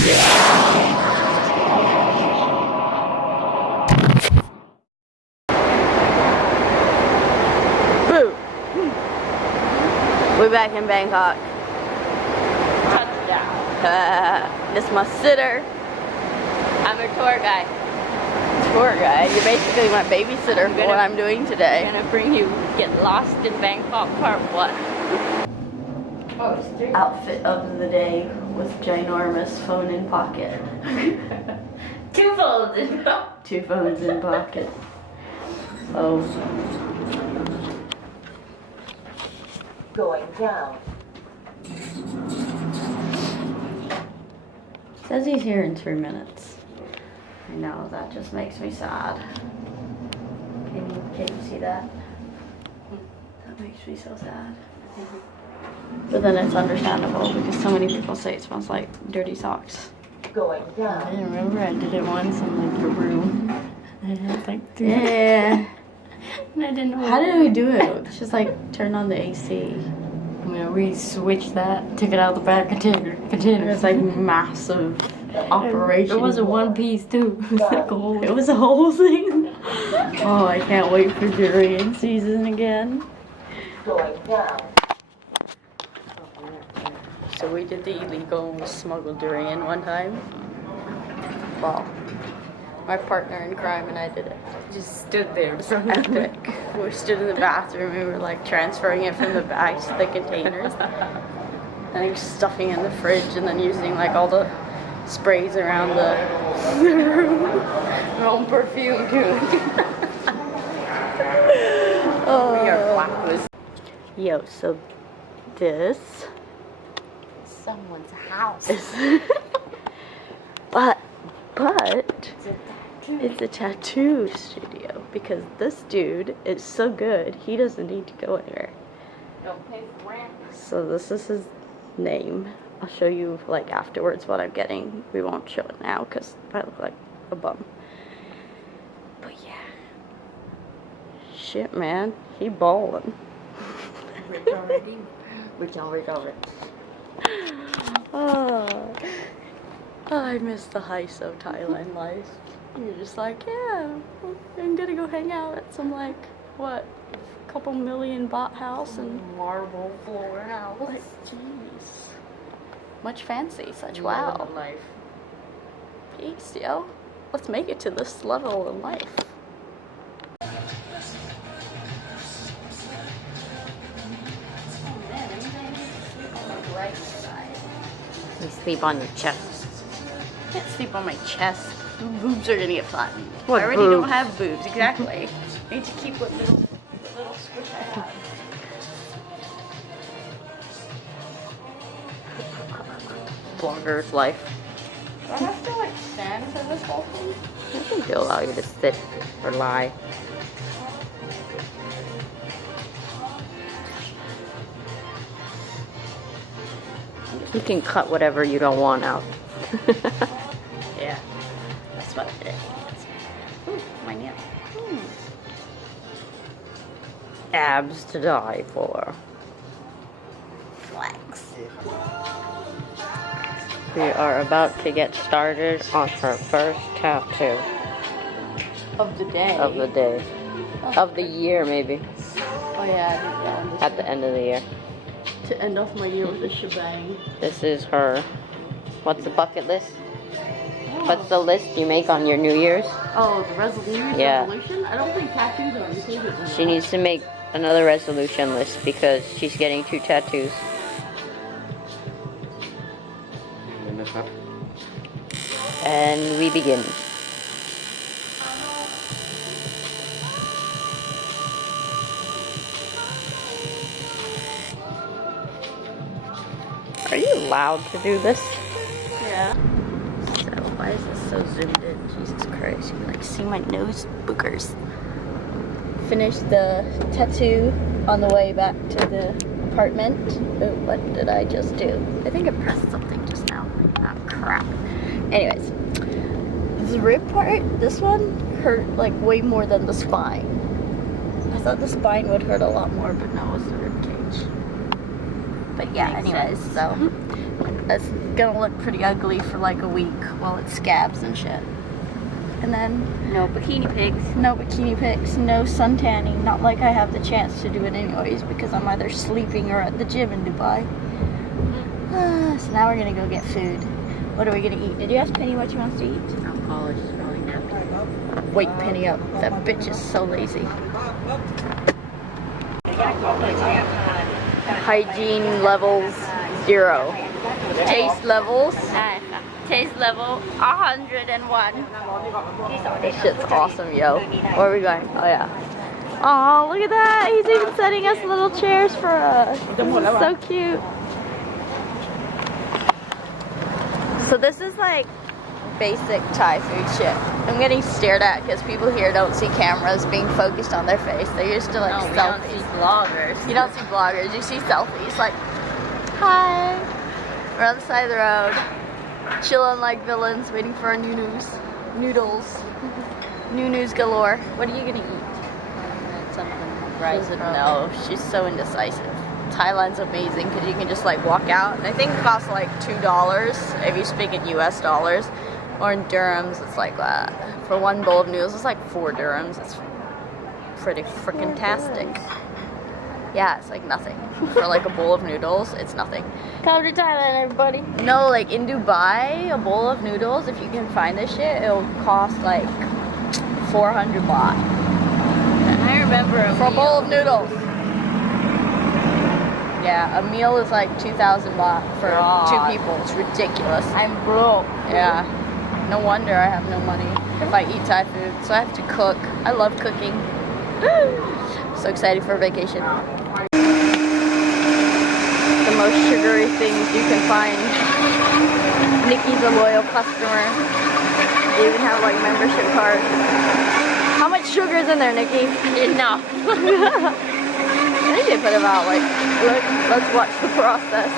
Boo! We're back in Bangkok. Touchdown. This is my sitter. I'm a tour guide. Tour guide. You're basically my babysitter for what I'm doing today. I'm gonna bring you Get Lost in Bangkok Part 1. Outfit of the day with ginormous phone in pocket. 2 phones in 2 phones in pocket. Oh. Going down. Says he's here in 3 minutes. I know, that just makes me sad. Can you see that? That makes me so sad. But then it's understandable because so many people say it smells like dirty socks. Going down. I remember I did it once in like a room. I had like 3. Yeah. And I didn't know. How did we do it? It's just like turn on the AC. You know, we switched that, took it out of the back container. It was like massive operation. It was a one piece too. It was like a whole. It was a whole thing. Oh, I can't wait for durian season again. Going down. So we did the illegal smuggled durian one time. Well, my partner in crime and I did it. Just stood there. It was epic. We stood in the bathroom and we were like transferring it from the bags to the containers. And like stuffing it in the fridge and then using like all the sprays around the room. Our own perfume too. We are black. Yo, so this Someone's house. is but it's a tattoo studio because this dude is so good he doesn't need to go anywhere. Don't pay for rent. So this is his name. I'll show you like afterwards what I'm getting. We won't show it now because I look like a bum. But yeah, shit, man, he ballin'. Rich already. Rich already. Oh, I miss the heist of Thailand life. You're just like, yeah, I'm gonna go hang out at some like what, couple million baht house and Marble floor house. like, jeez, much fancy, such wow. Life. Peace, yo. Let's make it to this level in life. Right side. You sleep on your chest. Can't sleep on my chest. Boobs are gonna get flattened. What I already boobs? don't have boobs, exactly. I need to keep what little squish I have. Blogger's life. Do I have to like stand for this whole thing? I think they'll allow you to sit or lie. You can cut whatever you don't want out. Yeah, that's what it is. Ooh, my nail. Abs to die for. Flex. We are about to get started on her first tattoo Of the day. of the day. Of the year, maybe. Oh yeah, At the end of the year. to end off my year with a shebang. This is her. What's the bucket list? What's the list you make on your New Year's? Oh, the resolution? Yeah. Resolution? I don't think tattoos are included in She needs to make another resolution list because she's getting 2 tattoos. And we begin. Are you allowed to do this? Yeah. So, why is this so zoomed in? Jesus Christ. You can like see my nose boogers. Finished the tattoo on the way back to the apartment. Oh, what did I just do? I think I pressed something just now. Oh, crap. Anyways. The rib part, this one hurt like way more than the spine. I thought the spine would hurt a lot more, but no, it was the rib cage. But yeah, anyways, so let's gonna look pretty ugly for like a week while it scabs and shit. And then No bikini pics. no bikini pics, no sun tanning. Not like I have the chance to do it anyways because I'm either sleeping or at the gym in Dubai. So now we're gonna go get food. What are we gonna eat? Did you ask Penny what she wants to eat? Alcohol is really nappy. Wake Penny up. That bitch is so lazy. Hygiene levels 0. Taste levels. Taste level 101. This shit's awesome, yo. Where are we going? Oh yeah. Oh, look at that. He's even setting us little chairs for us. So cute. So this is like basic Thai food shit. I'm getting stared at because people here don't see cameras being focused on their face. They're used to like No, we selfies. don't see vloggers. You don't see vloggers, you see selfies. Like, hi. We're on the side of the road, chilling like villains, waiting for our new news. Noodles. New news galore. What are you gonna eat? Something She rice. doesn't know. She's so indecisive. Thailand's amazing because you can just like walk out. And I think it costs like $2 if you speak in US dollars. Or in dirhams, it's like for one bowl of noodles, it's like 4 dirhams. It's pretty freaking tastic. Yeah, it's like nothing. For like a bowl of noodles, it's nothing. Come to Thailand, everybody. No, like in Dubai, a bowl of noodles, if you can find this shit, it'll cost like 400 baht. I remember For a bowl of noodles. Yeah, a meal is like 2,000 baht for God. 2 people. It's ridiculous. I'm broke. Yeah. No wonder I have no money if I eat Thai food. So I have to cook. I love cooking. So excited for vacation. The most sugary things you can find. Nikki's a loyal customer. They even have like membership cards. How much sugar is in there, Nikki? Enough. I think they put about like, look, let's watch the process.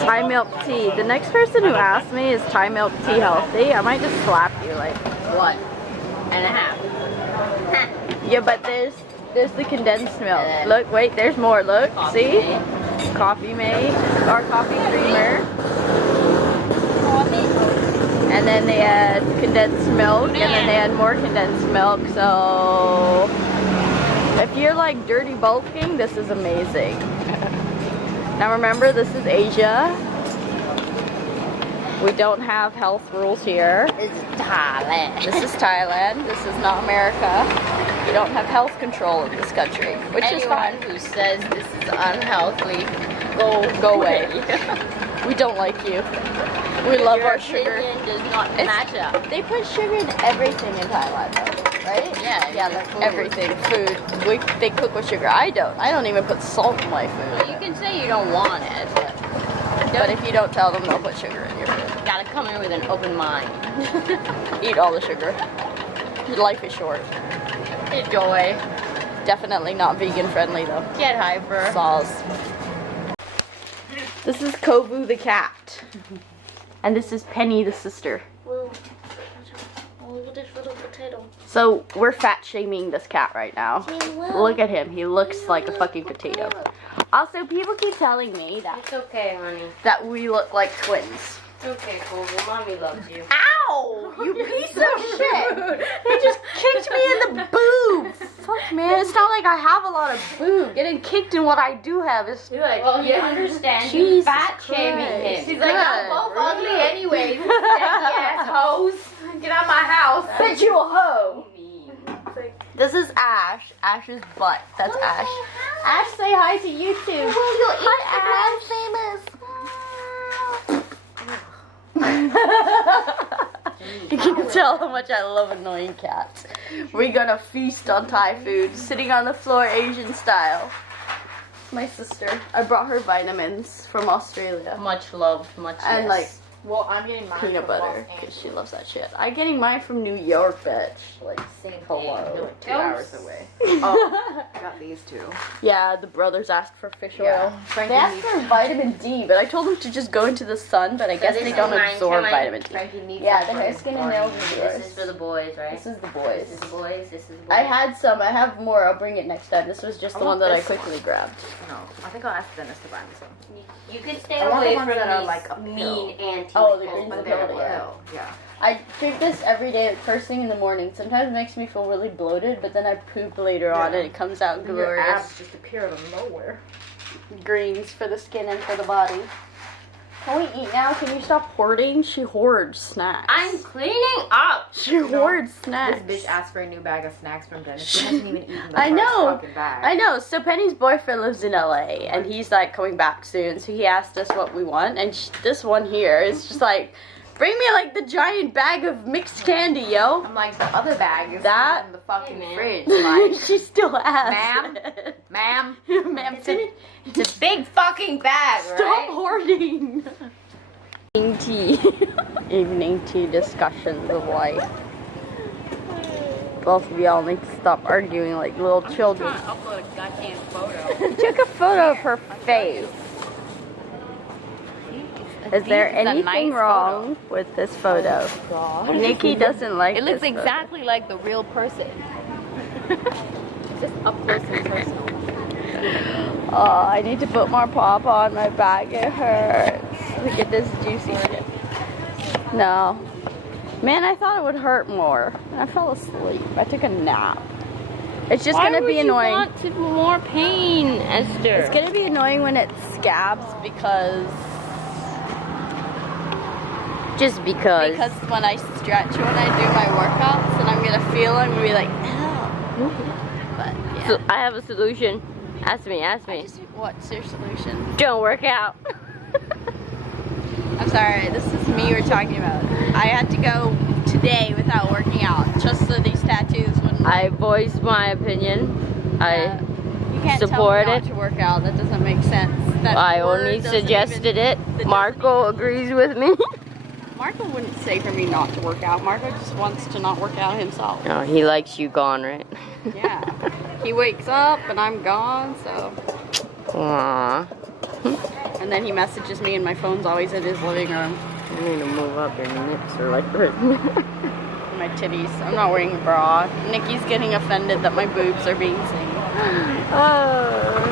Thai milk tea. The next person who asked me, is Thai milk tea healthy? I might just slap you like. 1.5. Yeah, but there's the condensed milk. Look, wait, there's more. Look, see? Coffee made or coffee creamer. And then they add condensed milk, and then they add more condensed milk. So if you're like dirty bulking, this is amazing. Now remember, this is Asia. We don't have health rules here. This is Thailand. This is Thailand. This is not America. We don't have health control in this country, which is fine. Anyone who says this is unhealthy, Go away. We don't like you. We love your our sugar. opinion does not match up. They put sugar in everything in Thailand, though, right? Yeah, Yeah, even like food. everything. Food. They cook with sugar. I don't. I don't even put salt in my Well, food. you can say you don't want it, But if you don't tell them, they'll put sugar in your food. you gotta come in with an open mind. Eat all the sugar. Your life is short. Enjoy. Definitely not vegan friendly though. Get hyper. Saws. This is Kovu the cat. And this is Penny the sister. Whoa. Oh, look at this little potato. So we're fat shaming this cat right now. Look at him. He looks like a fucking potato. Also, people keep telling me It's okay, honey. that we look like twins. It's okay, Kovu. Mommy loves you. Ow! You piece of shit! They just kicked me in the boob! Fuck, man. It's not like I have a lot of boob. Getting kicked in what I do have is... Well, you understand. You Jesus fat shaming him. Christ. She's like, I'm both ugly anyways. Stanky assholes. Get out of my house. Bet you a hoe! Mean. This is Ash. Ash's butt. That's Ash. Ash, say hi to YouTube. Hi, Ash. You can tell how much I love annoying cats. We're gonna feast on Thai food, sitting on the floor Asian style. My sister. I brought her vitamins from Australia. Much love, much And yes. like Well, I'm getting mine peanut from butter Los because she Angeles. loves that shit. I'm getting mine from New York, bitch. Like, Same thing. hello. They're like 2 hours away. Oh, I got these two. Yeah, the brothers asked for fish oil. Yeah. Frankie They asked needs for some. vitamin D, but I told them to just go into the sun, but I guess they don't absorb vitamin D. Frankie needs Yeah, some the hair, for skin, his and nails body. is yours. This is for the boys, right? This is the This boys. is the boys. This is the boys. I had some. I have more. I'll bring it next time. This was just I the one want that I this quickly grabbed. No, I think I'll ask Dennis to buy me some. You can stay I want the away ones from that are these like a mean pill. antiques. Oh, the because greens But and they're pill, a yeah. pill. Yeah. I drink this every day, first thing in the morning. Sometimes it makes me feel really bloated, but then I poop later on Yeah. and it comes out Your glorious. abs just appear out of nowhere. Greens for the skin and for the body. Can we eat now? Can you stop hoarding? She hoards snacks. I'm cleaning up. She hoards snacks. This bitch asked for a new bag of snacks from Dennis. She hasn't even eaten the I first know. fucking bag. I know. So Penny's boyfriend lives in LA, and he's like coming back soon. So he asked us what we want, and this one here is just like, bring me like the giant bag of mixed candy, yo. I'm like, the other bag is That- in the fucking Hey, man. fridge. Like, She still asks. Ma'am? ma'am, Ma'am, It's a big fucking bag, stop right? hoarding. Evening tea. Evening tea discussions of life. Both of y'all need to stop arguing like little children. upload a goddamn photo. Took a photo of her face. Is there anything wrong with this photo? Nikki doesn't like It looks this photo. exactly like the real person. Just up close and personal. Oh, I need to put more pop on my back. It hurts. Look at this juicy shit. No. Man, I thought it would hurt more. I fell asleep. I took a nap. It's just gonna be annoying. Why would you want more pain, Esther? It's gonna be annoying when it scabs because Just because. because when I stretch when I do my workouts and I'm gonna feel I'm gonna be like, ow. But yeah. So I have a solution. Ask me. What's your solution? Don't work out. I'm sorry, this is me we're talking about. I had to go today without working out just so these tattoos wouldn't. I voiced my opinion. You can't support tell me it. not to work out. That doesn't make sense. That I word only doesn't suggested even- it. Marco agrees with me. Marco wouldn't say for me not to work out. Marco just wants to not work out himself. No, he likes you gone, right? Yeah. He wakes up and I'm gone, so. Aww. And then he messages me and my phone's always in his living room. I need to move up. Your nips are like written. My titties. I'm not wearing a bra. Nikki's getting offended that my boobs are being seen. Oh.